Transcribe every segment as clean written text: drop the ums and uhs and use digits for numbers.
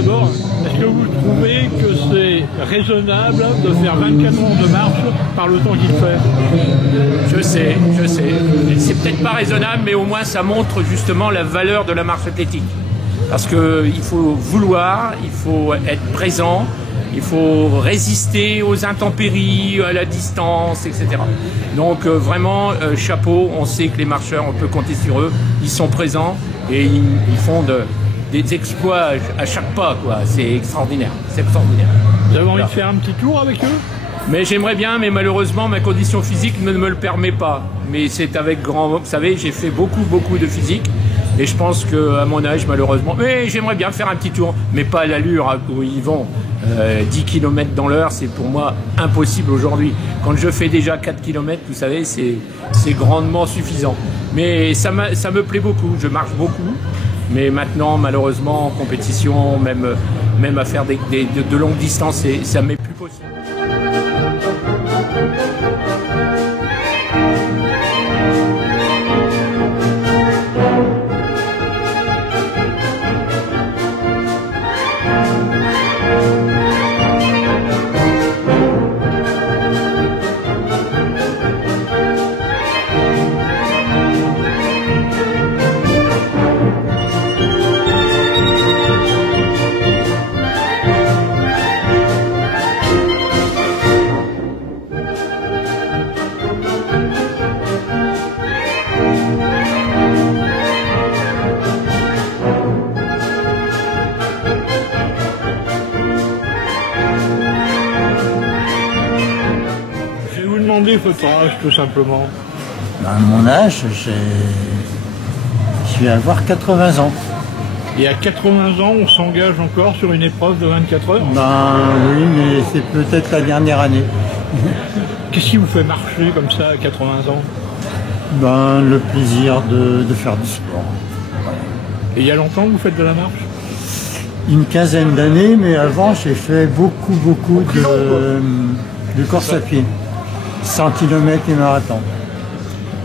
d'abord, est-ce que vous trouvez que c'est raisonnable de faire 24 heures de marche par le temps qu'il fait? Je sais. C'est peut-être pas raisonnable, mais au moins ça montre justement la valeur de la marche athlétique. Parce qu'il faut vouloir, il faut être présent, il faut résister aux intempéries, à la distance, etc. Donc vraiment, chapeau, on sait que les marcheurs, on peut compter sur eux, ils sont présents et ils font des exploits à chaque pas, quoi. C'est extraordinaire, c'est extraordinaire. Vous avez envie de faire un petit tour avec eux? Mais j'aimerais bien, mais malheureusement ma condition physique ne me le permet pas. Mais c'est avec grand... Vous savez, j'ai fait beaucoup de physique. Et je pense qu'à mon âge, malheureusement... Mais j'aimerais bien faire un petit tour, mais pas à l'allure où ils vont. 10 km dans l'heure, c'est pour moi impossible aujourd'hui. Quand je fais déjà 4 km, vous savez, c'est grandement suffisant. Mais ça me plaît beaucoup, je marche beaucoup. Mais maintenant, malheureusement, en compétition, même à faire de longues distances, ça m'est plus possible. Votre âge, tout simplement. Mon âge, je vais avoir 80 ans. Et à 80 ans, on s'engage encore sur une épreuve de 24 heures? Oui, mais c'est peut-être la dernière année. Qu'est-ce qui vous fait marcher comme ça à 80 ans? Le plaisir de faire du sport. Et il y a longtemps que vous faites de la marche? Une quinzaine d'années, mais avant j'ai fait beaucoup de course à pied. 100 km et marathon.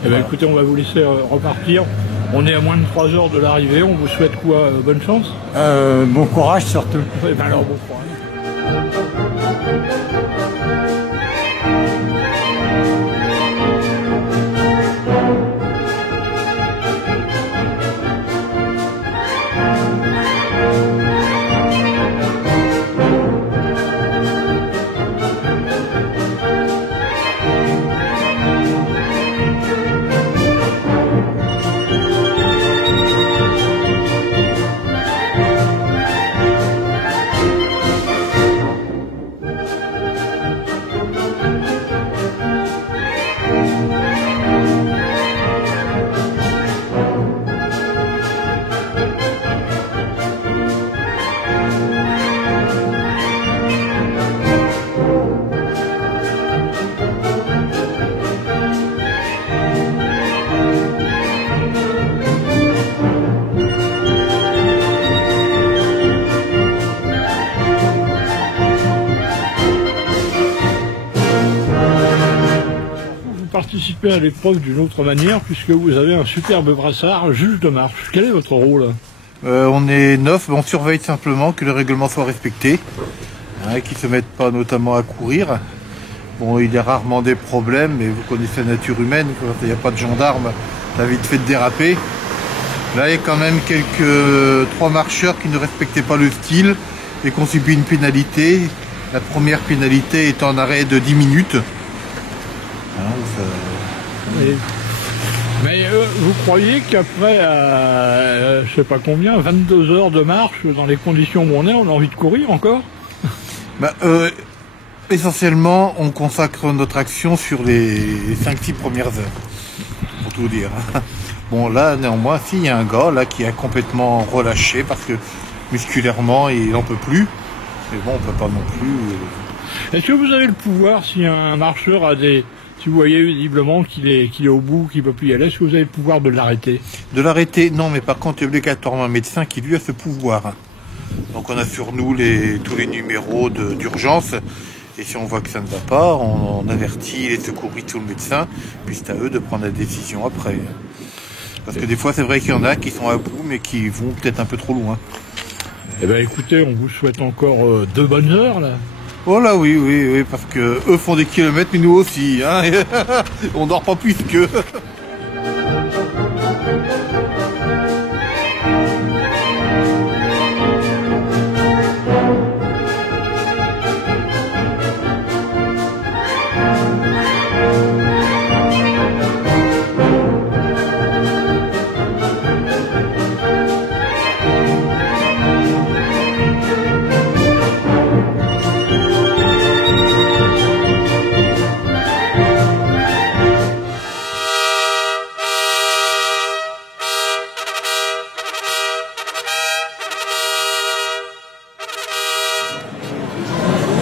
Eh bien, écoutez, on va vous laisser repartir. On est à moins de 3 heures de l'arrivée. On vous souhaite quoi? Bonne chance? Bon courage surtout. Eh bien, alors, bon courage. Participer à l'épreuve d'une autre manière puisque vous avez un superbe brassard juge de marche. Quel est votre rôle? On est 9, on surveille simplement que le règlement soit respecté, qu'ils ne se mettent pas notamment à courir. Bon, il y a rarement des problèmes, mais vous connaissez la nature humaine, quand il n'y a pas de gendarme, ça a vite fait de déraper. Là, il y a quand même 3 marcheurs qui ne respectaient pas le style et qui ont subi une pénalité. La première pénalité est en arrêt de 10 minutes. Mais vous croyez qu'après, je sais pas combien, 22 heures de marche, dans les conditions où on a envie de courir encore? Essentiellement, on consacre notre action sur les 5-6 premières heures, pour tout dire. Bon, là, néanmoins, il y a un gars là qui est complètement relâché parce que musculairement, il n'en peut plus. Mais bon, on peut pas non plus... Est-ce que vous avez le pouvoir, si un marcheur a des... Si vous voyez visiblement qu'il est au bout, qu'il ne peut plus y aller, est-ce que vous avez le pouvoir de l'arrêter? De l'arrêter, non, mais par contre, il y a obligatoirement un médecin qui, lui, a ce pouvoir. Donc on a sur nous tous les numéros d'urgence, et si on voit que ça ne va pas, on avertit les secouristes ou le médecin, puis c'est à eux de prendre la décision après. Parce que des fois, c'est vrai qu'il y en a qui sont à bout, mais qui vont peut-être un peu trop loin. Eh ben écoutez, on vous souhaite encore 2 bonnes heures là. Oh là oui, oui, oui, parce que eux font des kilomètres, mais nous aussi, hein. On dort pas plus qu'eux.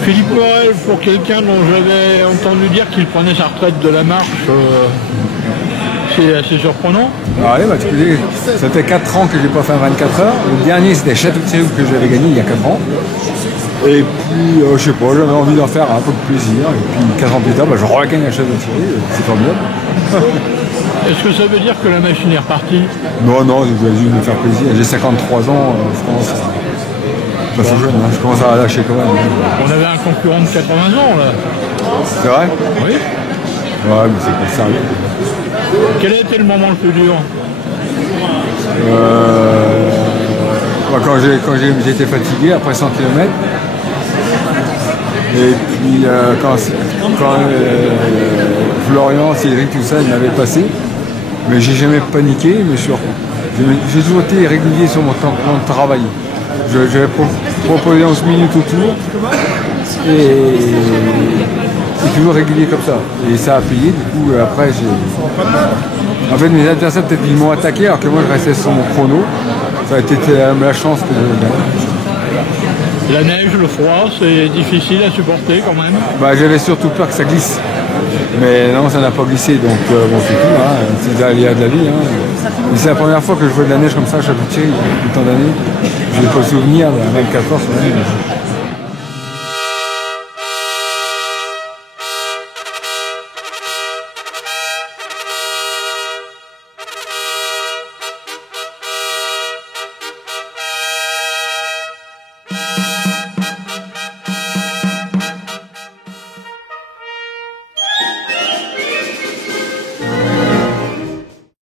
Philippe Morel, pour quelqu'un dont j'avais entendu dire qu'il prenait sa retraite de la marche, c'est assez surprenant. Ah oui, bah, tu peux dire, ça fait 4 ans que je n'ai pas fait un 24 heures. Le dernier, c'était Château-Thierry que j'avais gagné il y a 4 ans. Et puis, je sais pas, j'avais envie d'en faire un peu de plaisir. Et puis, 4 ans plus tard, bah, je regagne à Château-Thierry. C'est formidable. Est-ce que ça veut dire que la machine est repartie? Non, non, je voulais juste me faire plaisir. J'ai 53 ans, je commence à... Pas trop jeune, hein, je commence à lâcher quand même. On avait un concurrent de 80 ans là. C'est vrai? Oui. Ouais, mais c'est pas sérieux. Quel a été le moment le plus dur? Bah, quand j'étais fatigué après 100 km. Et puis quand Florian, Cédric, tout ça, ils m'avaient passé. Mais j'ai jamais paniqué, mais j'ai toujours été régulier sur mon temps de travail. J'avais proposé 11 minutes autour et toujours régulier comme ça. Et ça a payé, du coup après en fait mes adversaires peut-être ils m'ont attaqué alors que moi je restais sur mon chrono. Ça a été la chance que j'avais gagnée. La neige, le froid, c'est difficile à supporter quand même. Bah, j'avais surtout peur que ça glisse. Mais non, ça n'a pas glissé, donc bon, c'est tout, hein. C'est l'aléa de la vie. Hein. C'est la première fois que je vois de la neige comme ça à Château-Thierry, tout le temps d'année. Je n'ai pas le souvenir, même 14 sur la neige.